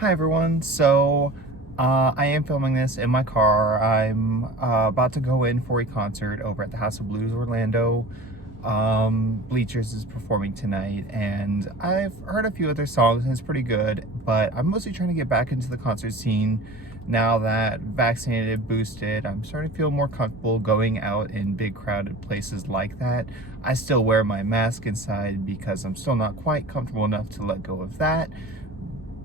Hi everyone. I am filming this in my car. I'm about to go in for a concert over at the House of Blues Orlando. Bleachers is performing tonight, and I've heard a few of their songs and it's pretty good, but I'm mostly trying to get back into the concert scene now that vaccinated, boosted. I'm starting to feel more comfortable going out in big crowded places like that. I still wear my mask inside because I'm still not quite comfortable enough to let go of that,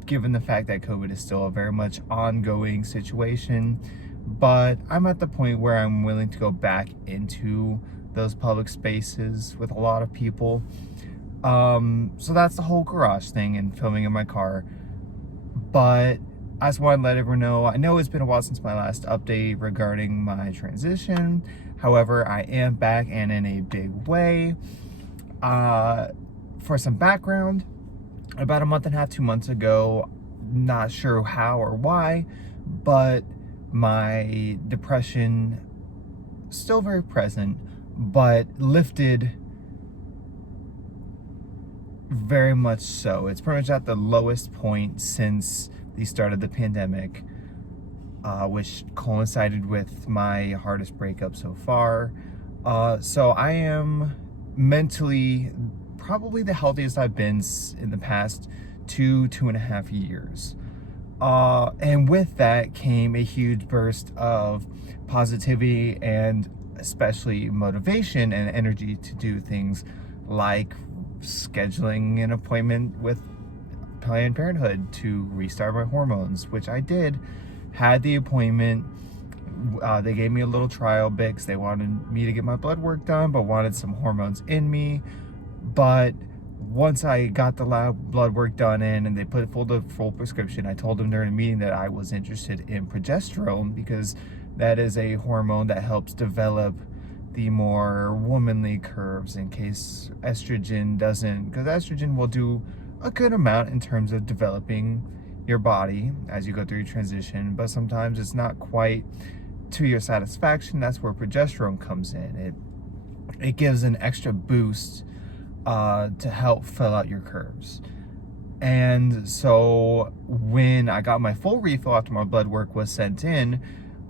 given the fact that COVID is still a very much ongoing situation. But I'm at the point where I'm willing to go back into those public spaces with a lot of people. So that's the whole garage thing and filming in my car. But I just want to let everyone know, I know it's been a while since my last update regarding my transition. However, I am back and in a big way. For some background, about a month and a half, 2 months ago, not sure how or why, but my depression still very present, but lifted very much so. It's pretty much at the lowest point since the start of the pandemic, which coincided with my hardest breakup so far. So I am mentally probably the healthiest I've been in the past 2.5 years. And with that came a huge burst of positivity and especially motivation and energy to do things like scheduling an appointment with Planned Parenthood to restart my hormones, which I did. Had the appointment. They gave me a little trial bit because they wanted me to get my blood work done, but wanted some hormones in me. But once I got the lab blood work done and they put the full prescription, I told them during a meeting that I was interested in progesterone because that is a hormone that helps develop the more womanly curves in case estrogen doesn't, because estrogen will do a good amount in terms of developing your body as you go through your transition, but sometimes it's not quite to your satisfaction. That's where progesterone comes in. It gives an extra boost to help fill out your curves. And so when I got my full refill after my blood work was sent in,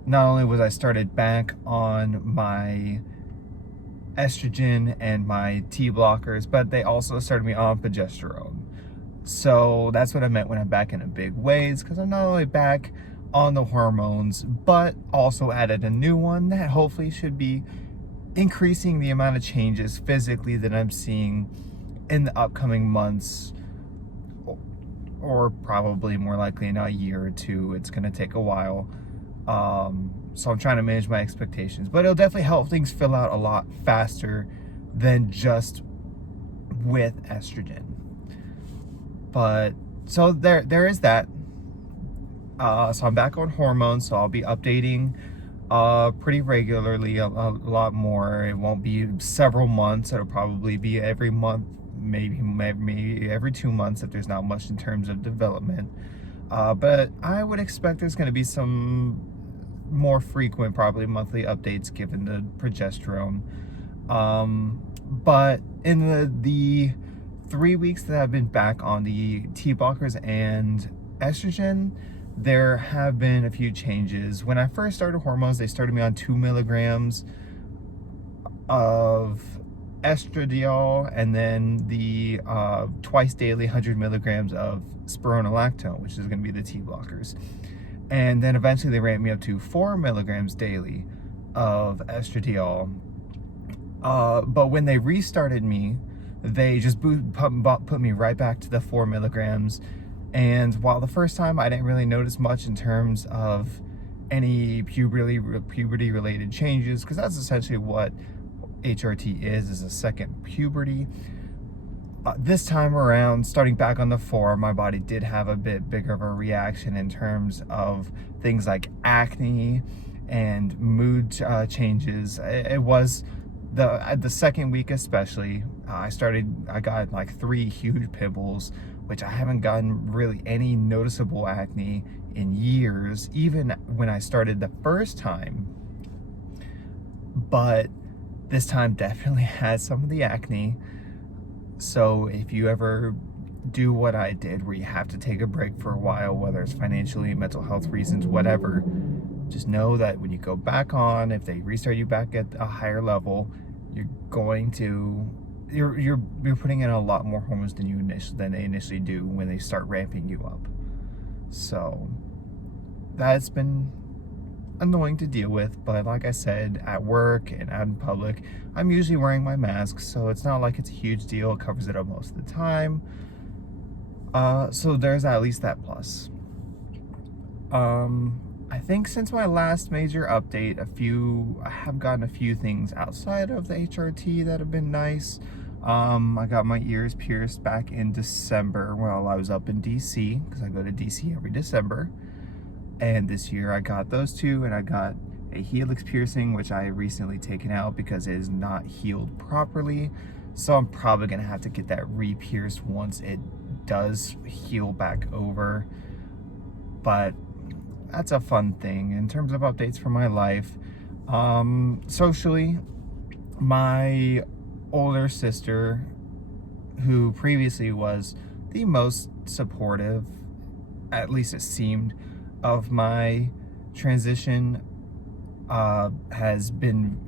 not only was I started back on my estrogen and my T blockers, but they also started me on progesterone. So that's what I meant when I'm back in a big ways, because I'm not only back on the hormones, but also added a new one that hopefully should be increasing the amount of changes physically that I'm seeing in the upcoming months, or probably more likely in a year or two. It's going to take a while. So I'm trying to manage my expectations, but it'll definitely help things fill out a lot faster than just with estrogen. But so there is that. So I'm back on hormones, so I'll be updating pretty regularly, a lot more. It won't be several months. It'll probably be every month, maybe every 2 months if there's not much in terms of development. But I would expect there's going to be some more frequent, probably monthly updates given the progesterone. But in the 3 weeks that I've been back on the T blockers and estrogen, there have been a few changes. When I first started hormones, they started me on 2 milligrams of estradiol and then the twice daily 100 milligrams of spironolactone, which is going to be the T blockers. And then eventually they ramped me up to 4 milligrams daily of estradiol. But when they restarted me, they just put me right back to the 4 milligrams. And while the first time I didn't really notice much in terms of any puberty related changes, because that's essentially what HRT is a second puberty. This time around, starting back on the 4, my body did have a bit bigger of a reaction in terms of things like acne and mood changes. It was the second week especially. I got like 3 huge pimples, which I haven't gotten really any noticeable acne in years, even when I started the first time. But this time definitely had some of the acne. So if you ever do what I did, where you have to take a break for a while, whether it's financially, mental health reasons, whatever, just know that when you go back on, if they restart you back at a higher level, you're going to you're putting in a lot more hormones than they initially do when they start ramping you up. So that's been annoying to deal with, but like I said, at work and out in public, I'm usually wearing my mask, so it's not like it's a huge deal. It covers it up most of the time. So there's at least that plus. I think since my last major update, I have gotten a few things outside of the HRT that have been nice. I got my ears pierced back in December while I was up in DC, because I go to DC every December. And this year I got those two, and I got a helix piercing, which I recently taken out because it is not healed properly. So I'm probably gonna have to get that re-pierced once it does heal back over. But that's a fun thing. In terms of updates for my life, socially, my older sister, who previously was the most supportive, at least it seemed, of my transition, has been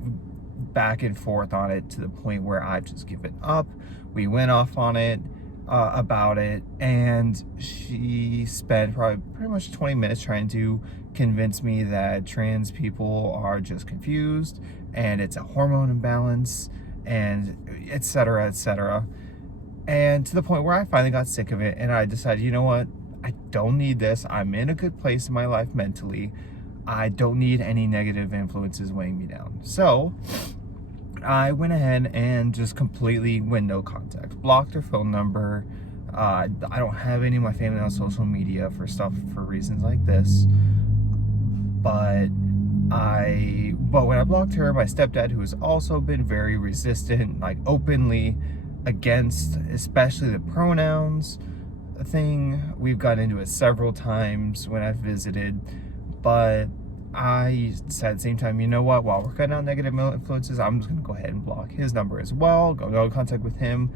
back and forth on it to the point where I've just given up. We went off on it about it, and she spent probably pretty much 20 minutes trying to convince me that trans people are just confused and it's a hormone imbalance and etc., etc. And to the point where I finally got sick of it, and I decided, you know what, I don't need this. I'm in a good place in my life mentally. I don't need any negative influences weighing me down. So I went ahead and just completely went no contact, blocked her phone number. I don't have any of my family on social media for reasons like this. But when I blocked her, my stepdad, who has also been very resistant, like openly against, especially the pronouns thing, we've gotten into it several times when I've visited. But I said at the same time, you know what, while we're cutting out negative influences, I'm just going to go ahead and block his number as well, go no contact with him.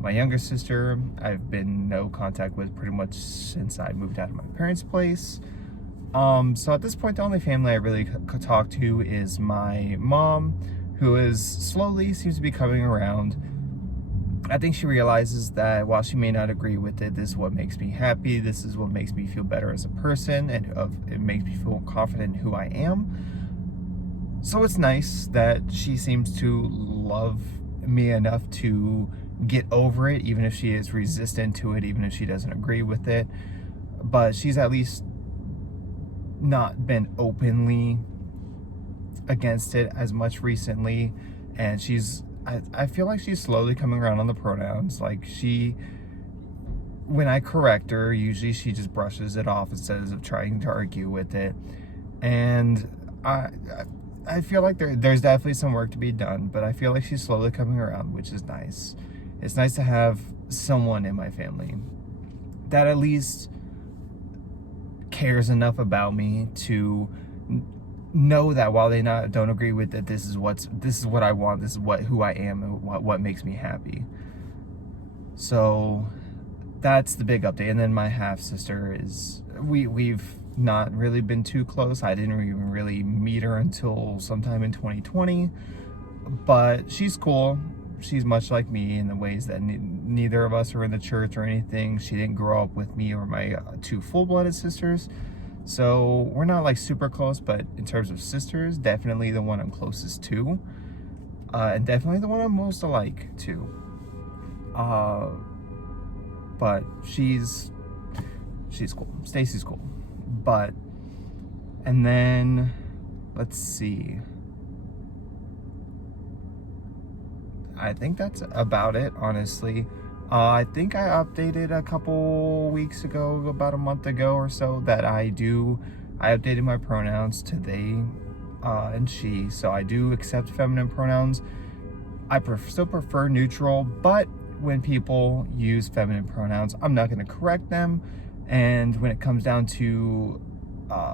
My younger sister, I've been no contact with pretty much since I moved out of my parents' place. So at this point, the only family I really could talk to is my mom, who is slowly seems to be coming around. I think she realizes that while she may not agree with it, this is what makes me happy. This is what makes me feel better as a person, and it makes me feel confident in who I am. So it's nice that she seems to love me enough to get over it, even if she is resistant to it, even if she doesn't agree with it. But she's at least not been openly against it as much recently, and I feel like she's slowly coming around on the pronouns. Like when I correct her, usually she just brushes it off instead of trying to argue with it. And I feel like there's definitely some work to be done, but I feel like she's slowly coming around, which is nice. It's nice to have someone in my family that at least cares enough about me to know that while they don't agree with it, this is what I want, this is who I am, and what makes me happy. So that's the big update. And then my half sister we've not really been too close. I didn't even really meet her until sometime in 2020, but she's cool. She's much like me in the ways that neither of us are in the church or anything. She didn't grow up with me or my two full-blooded sisters. So we're not like super close, but in terms of sisters, definitely the one I'm closest to. And definitely the one I'm most alike to. But she's cool. Stacy's cool. And then, let's see. I think that's about it, honestly. I think I updated a couple weeks ago, about a month ago or so, that I updated my pronouns to they and she, so I do accept feminine pronouns. I still prefer neutral, but when people use feminine pronouns, I'm not going to correct them. And when it comes down to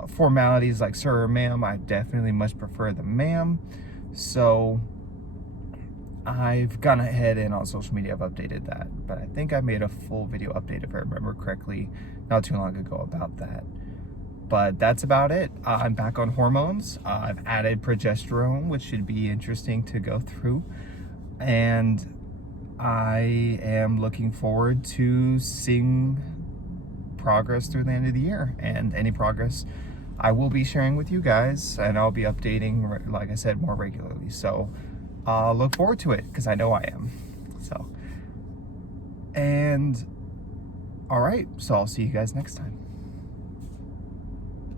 formalities like sir or ma'am, I definitely much prefer the ma'am. So I've gone ahead and on social media I've updated that, but I think I made a full video update, if I remember correctly, not too long ago about that. But that's about it. I'm back on hormones. I've added progesterone, which should be interesting to go through. And I am looking forward to seeing progress through the end of the year. And any progress I will be sharing with you guys, and I'll be updating, like I said, more regularly. So look forward to it, because I know I am. So, and all right, so I'll see you guys next time.